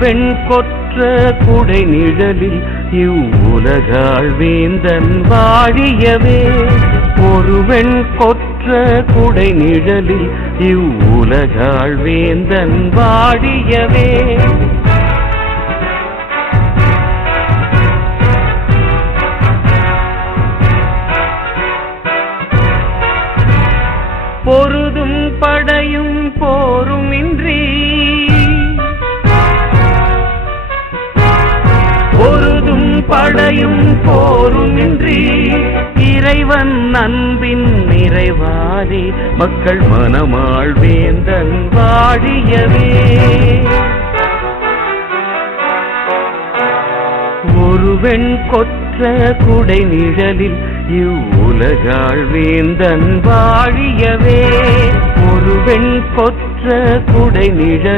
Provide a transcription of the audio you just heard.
வெண் கொற்ற குடை நிழலில் இவ்வுலகாள் வேந்தன் வாழியவே. ஒரு வெண் கொற்ற குடை நிழலில் இவ்வுலகாள் வேந்தன் வாழியவே. பொருதும் படையும் படையும் போருமின்றி இறைவன் அன்பின் நிறைவாதி மக்கள் மனமாள் வேந்தன் வாழியவே. ஒரு கொற்ற குடை நிழலில் இவ்வுலகாள் வேந்தன் வாழியவே. ஒரு கொற்ற குடை நிழல்